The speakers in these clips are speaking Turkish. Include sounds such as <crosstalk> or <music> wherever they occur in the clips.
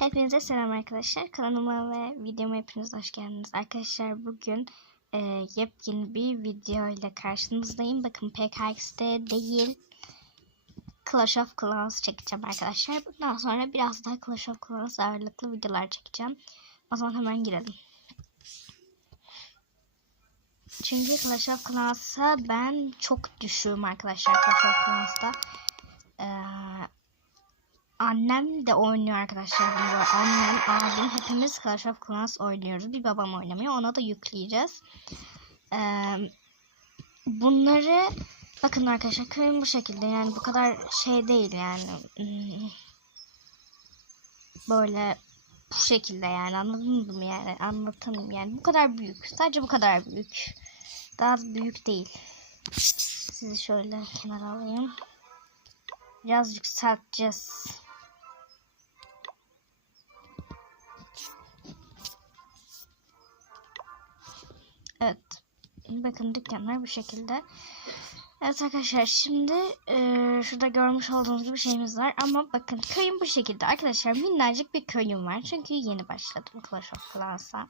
Hepinize selam arkadaşlar. Kanalıma ve videoma hepiniz hoş geldiniz. Arkadaşlar bugün e, yepyeni bir video ile karşınızdayım. Bakın PKX'de değil Clash of Clans çekeceğim arkadaşlar. Bundan sonra biraz daha Clash of Clans ağırlıklı videolar çekeceğim. O zaman hemen girelim. Çünkü Clash of Clans'a ben çok düşüğüm arkadaşlar Clash of Clans'ta. Ee, Annem de oynuyor arkadaşlar bunu. Annem, abim hepimiz Clash of Clans oynuyoruz. Bir babam oynamıyor. Ona da yükleyeceğiz. Ee, bunları bakın arkadaşlar köyüm bu şekilde. Yani bu kadar şey değil yani. Hmm, Böyle bu şekilde yani anladınız mı yani anlatamam yani bu kadar büyük sadece bu kadar büyük daha büyük değil sizi şöyle kenara alayım biraz yükselteceğiz Bakın dükkanlar bu şekilde. Evet arkadaşlar şimdi e, şurada görmüş olduğunuz gibi şeyimiz var. Ama bakın köyüm bu şekilde. Arkadaşlar minnacık bir köyüm var. Çünkü yeni başladım Clash of Clans'a.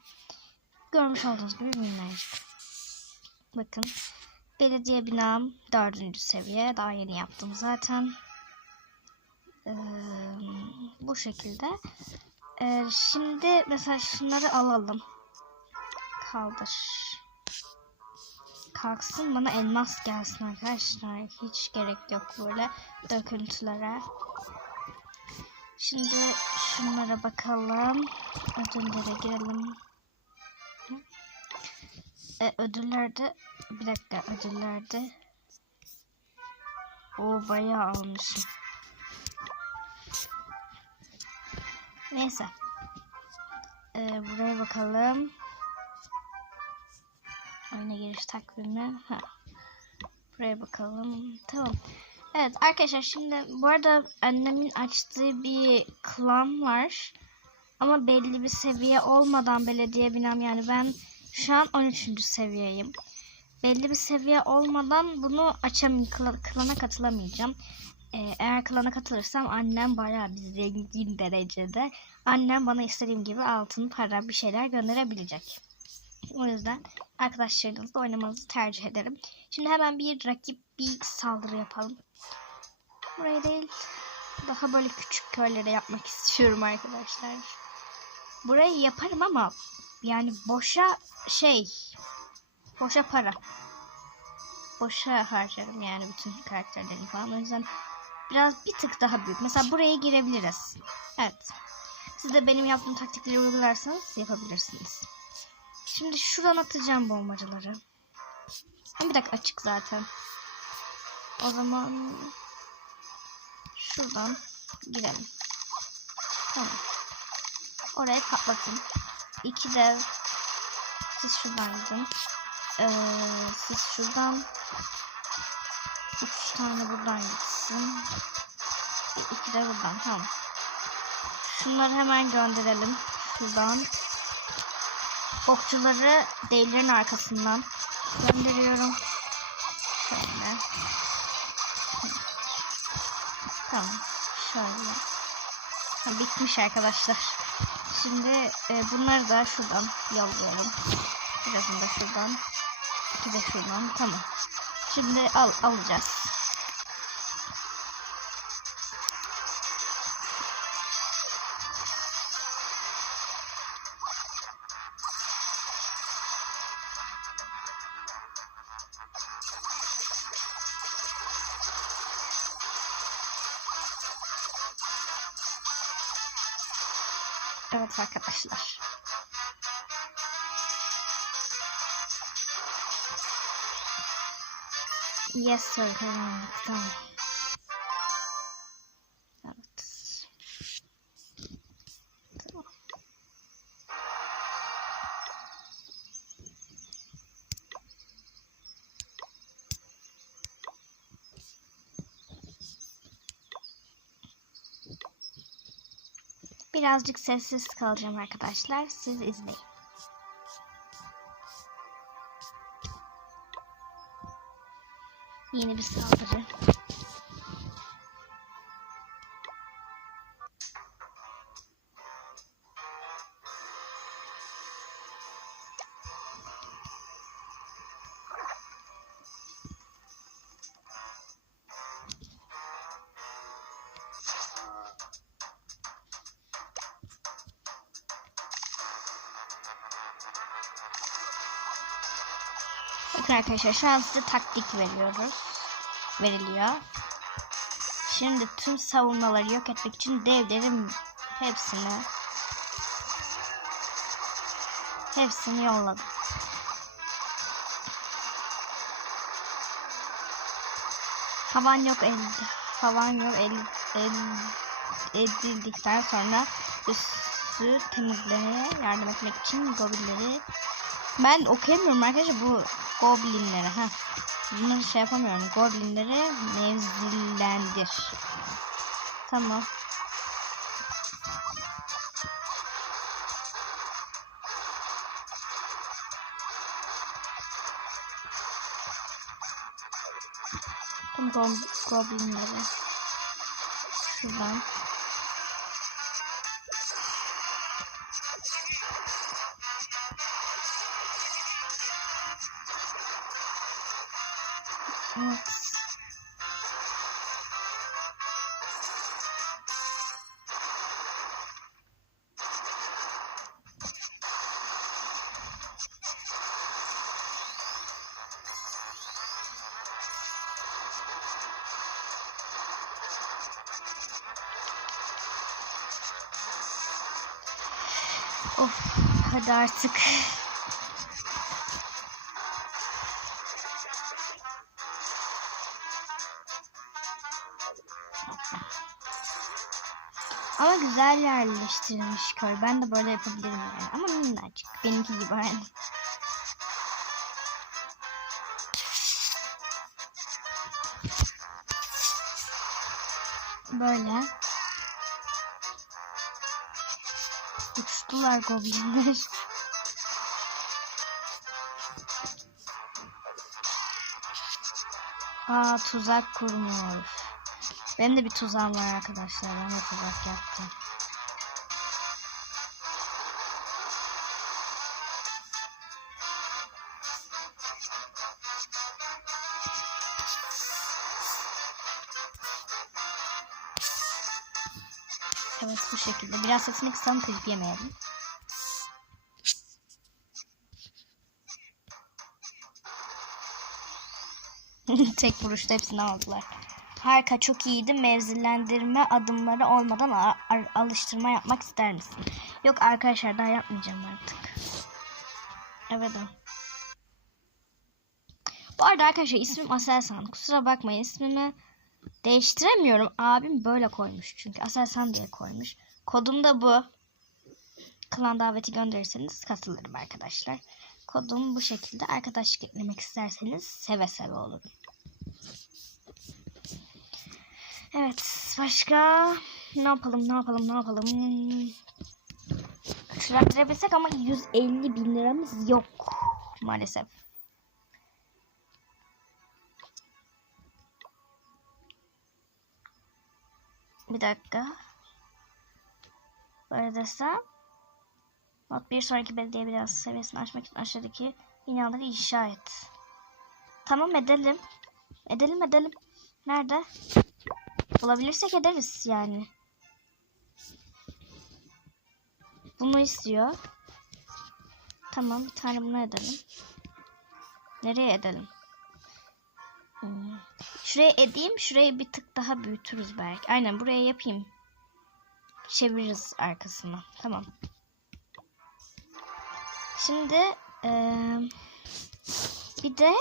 Görmüş olduğunuz gibi minnacık. Bakın. Belediye binam dördüncü seviye. Daha yeni yaptım zaten. E, bu şekilde. E, şimdi mesela şunları alalım. Kaldır kalksın bana elmas gelsin arkadaşlar. Hiç gerek yok böyle döküntülere. Şimdi şunlara bakalım. Ödüllere girelim. E, ödüllerde bir dakika ödüllerde o bayağı almışım. Neyse. E, buraya bakalım. Oyuna giriş takvimi. Ha. Buraya bakalım. Tamam. Evet arkadaşlar şimdi bu arada annemin açtığı bir klan var. Ama belli bir seviye olmadan belediye binam yani ben şu an 13. seviyeyim. Belli bir seviye olmadan bunu açamayacağım. Klana katılamayacağım. Ee, eğer klana katılırsam annem bayağı bir zengin derecede. Annem bana istediğim gibi altın, para bir şeyler gönderebilecek. O yüzden arkadaşlarınızla oynamanızı tercih ederim. Şimdi hemen bir rakip bir saldırı yapalım. Buraya değil daha böyle küçük köylere yapmak <laughs> istiyorum arkadaşlar. Burayı yaparım ama yani boşa şey boşa para. Boşa harcarım yani bütün karakterlerini falan. O yüzden biraz bir tık daha büyük. Mesela buraya girebiliriz. Evet. Siz de benim yaptığım taktikleri uygularsanız yapabilirsiniz. Şimdi şuradan atacağım bombacıları. Bir dakika açık zaten. O zaman şuradan girelim. Tamam. Oraya patlatın. İki de siz şuradan gidin. Ee, siz şuradan üç tane buradan gitsin. İki de buradan. Tamam. Şunları hemen gönderelim. Şuradan. Okçuları devlerin arkasından gönderiyorum. Şöyle. Tamam. Şöyle. Ha, bitmiş arkadaşlar. Şimdi e, bunları da şuradan yolluyorum. Birazını da şuradan. İki de şuradan. Tamam. Şimdi al alacağız. Evet arkadaşlar. Yes sir tamam. Birazcık sessiz kalacağım arkadaşlar. Siz izleyin. Yeni bir saldırı. Bakın arkadaşlar şu an size taktik veriyoruz. Veriliyor. Şimdi tüm savunmaları yok etmek için devlerin hepsini hepsini yolladım. Havan yok edildi. Havan yok edildi, edildikten sonra üstü temizlemeye yardım etmek için goblinleri ben okuyamıyorum arkadaşlar bu goblinleri ha. Bunları şey yapamıyorum. Goblinleri mevzilendir. Tamam. Go goblinleri şuradan Of, hadi artık. Ama güzel yerleştirilmiş köy. Ben de böyle yapabilirim yani. Ama minnacık. Benimki gibi yani. Böyle. Uçtular goblinler. <laughs> Aa tuzak kurmuş. Benim de bir tuzağım var arkadaşlar. Ben de tuzak yaptım. Evet bu şekilde. Biraz sesini kısalım telif yemeyelim. <laughs> Tek vuruşta hepsini aldılar. Harika çok iyiydi. Mevzilendirme adımları olmadan alıştırma yapmak ister misin? Yok arkadaşlar daha yapmayacağım artık. Evet. o. Bu arada arkadaşlar ismim Aselsan. Kusura bakmayın ismimi değiştiremiyorum. Abim böyle koymuş çünkü. Aselsan diye koymuş. Kodum da bu. Klan daveti gönderirseniz katılırım arkadaşlar. Kodum bu şekilde. Arkadaşlık eklemek isterseniz seve seve olurum. Evet başka ne yapalım ne yapalım ne yapalım. Şıraktırabilsek ama 150 bin liramız yok maalesef. Bir dakika. Böyle desem. Not bir sonraki belediye binası seviyesini aşmak için aşağıdaki binaları inşa et. Tamam edelim. Edelim edelim. Nerede? Bulabilirsek ederiz yani. Bunu istiyor. Tamam bir tane bunu edelim. Nereye edelim? Şuraya edeyim. Şurayı bir tık daha büyütürüz belki. Aynen buraya yapayım. Çeviririz arkasına. Tamam. Şimdi eee, bir de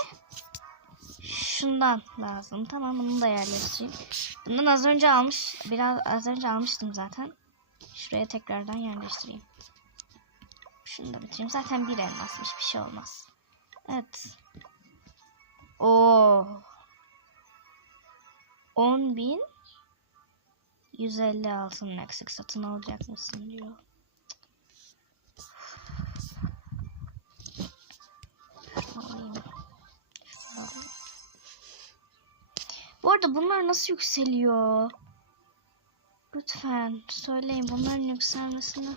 şundan lazım. Tamam bunu da yerleştireyim. Bundan az önce almış. Biraz az önce almıştım zaten. Şuraya tekrardan yerleştireyim. Şunu da bitireyim. Zaten bir elmasmış. Bir şey olmaz. Evet. Oo. 10 bin 150 altın eksik satın alacak mısın diyor. Bu arada bunlar nasıl yükseliyor? Lütfen söyleyin bunların yükselmesini.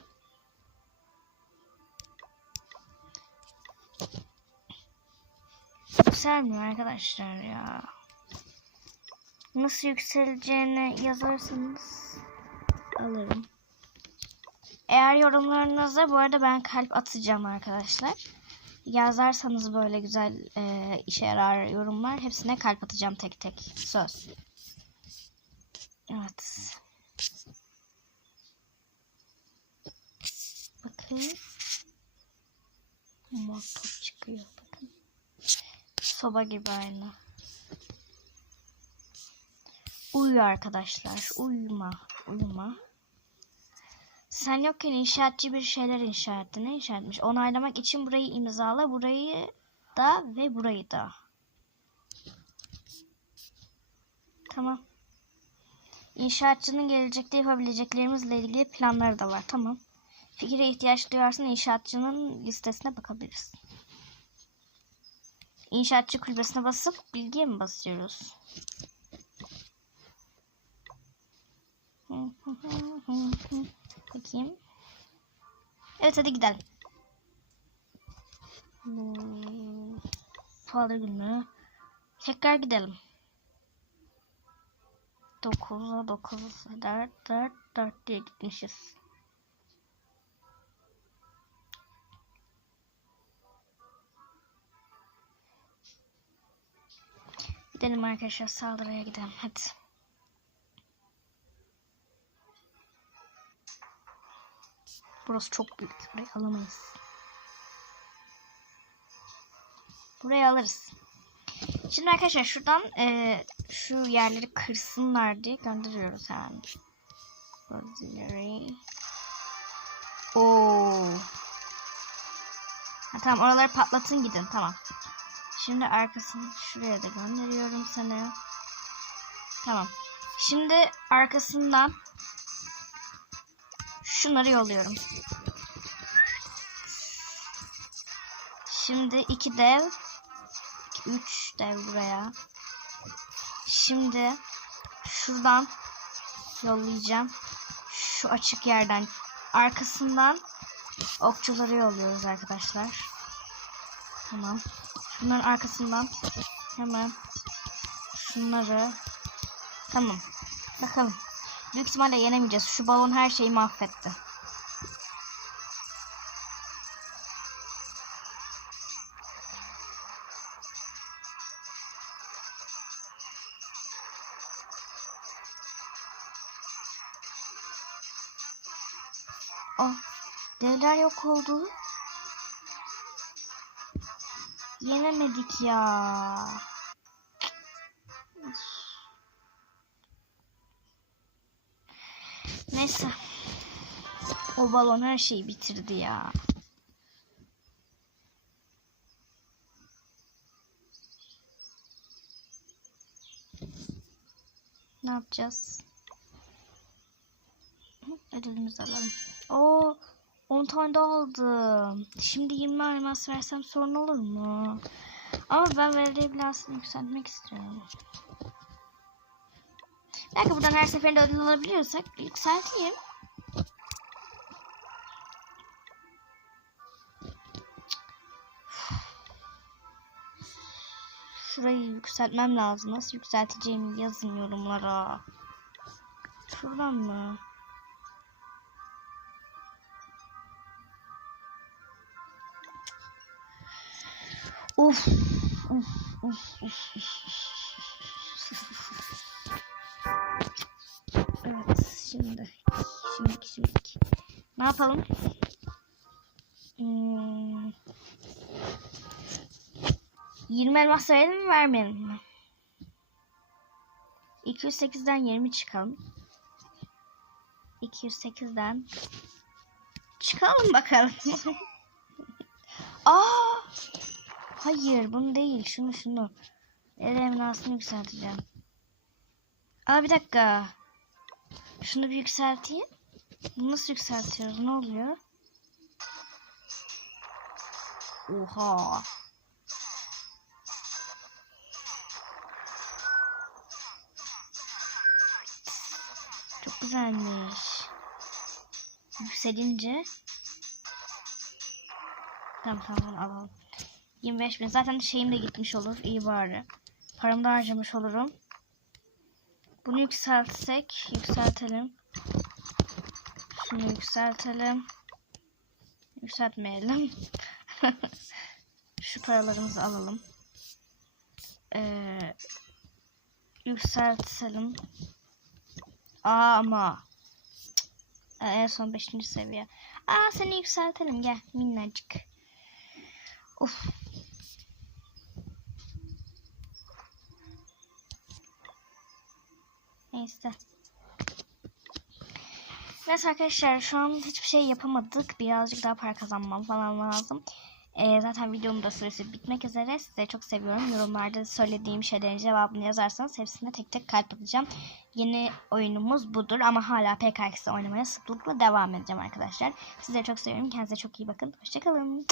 Yükselmiyor arkadaşlar ya. Nasıl yükseleceğini yazarsanız alırım. Eğer yorumlarınızda bu arada ben kalp atacağım arkadaşlar. yazarsanız böyle güzel e, işe yarar yorumlar hepsine kalp atacağım tek tek. Söz. Evet. Bakın. Mor çıkıyor. Bakın. Soba gibi aynı. Uyu arkadaşlar. Uyuma. Uyuma. Sen yokken inşaatçı bir şeyler inşa etti. Ne inşa etmiş? Onaylamak için burayı imzala. Burayı da ve burayı da. Tamam. İnşaatçının gelecekte yapabileceklerimizle ilgili planları da var. Tamam. Fikire ihtiyaç duyarsan inşaatçının listesine bakabilirsin. İnşaatçı kulübesine basıp bilgiye mi basıyoruz? Bakayım. Evet hadi gidelim. Hmm, Salı günü. Tekrar gidelim. 9'a 9 4 4 4 diye gitmişiz. Gidelim arkadaşlar saldırıya gidelim hadi. Burası çok büyük. Burayı alamayız. Burayı alırız. Şimdi arkadaşlar şuradan e, şu yerleri kırsınlar diye gönderiyoruz hemen. Auxiliary. Oo. Ha, tamam oraları patlatın gidin tamam. Şimdi arkasını şuraya da gönderiyorum sana. Tamam. Şimdi arkasından şunları yolluyorum. Şimdi iki dev, üç dev buraya. Şimdi şuradan yollayacağım. Şu açık yerden arkasından okçuları yolluyoruz arkadaşlar. Tamam. Şunların arkasından hemen şunları tamam. Bakalım. Büyük ihtimalle yenemeyeceğiz. Şu balon her şeyi mahvetti. Oh, devler yok oldu. Yenemedik ya. Neyse. O balon her şeyi bitirdi ya. Ne yapacağız? Ödülümüzü alalım. Oo, 10 tane daha aldım. Şimdi 20 elmas versem sorun olur mu? Ama ben binasını yükseltmek istiyorum. Belki buradan her seferinde ödül alabiliyorsak yükselteyim. Şurayı yükseltmem lazım. Nasıl yükselteceğimi yazın yorumlara. Şuradan mı? Uf. Uf, uf, uf, uf. Ne yapalım? Hmm. 20 elmas verelim mi vermeyelim mi? 208'den 20 çıkalım. 208'den çıkalım bakalım. <laughs> Aa! Hayır bunu değil. Şunu şunu. El emnasını yükselteceğim. Aa bir dakika. Şunu bir yükselteyim. Bunu nasıl yükseltiyoruz? Ne oluyor? Oha. Çok güzelmiş. Yükselince. Tamam tamam alalım. 25 bin. Zaten şeyim de gitmiş olur. İyi bari. Paramı da harcamış olurum. Bunu yükseltsek. Yükseltelim. Şunu yükseltelim. Yükseltmeyelim. <laughs> Şu paralarımızı alalım. Ee, yükseltelim. Aa ama. Ee, en son 5. seviye. Aa seni yükseltelim gel minnacık. Uf. Neyse. Neyse arkadaşlar şu an hiçbir şey yapamadık. Birazcık daha para kazanmam falan lazım. Ee, zaten videomun da süresi bitmek üzere. Size çok seviyorum. Yorumlarda söylediğim şeylerin cevabını yazarsanız hepsine tek tek kalp atacağım. Yeni oyunumuz budur ama hala PKX'de oynamaya sıklıkla devam edeceğim arkadaşlar. Sizleri çok seviyorum. Kendinize çok iyi bakın. Hoşçakalın.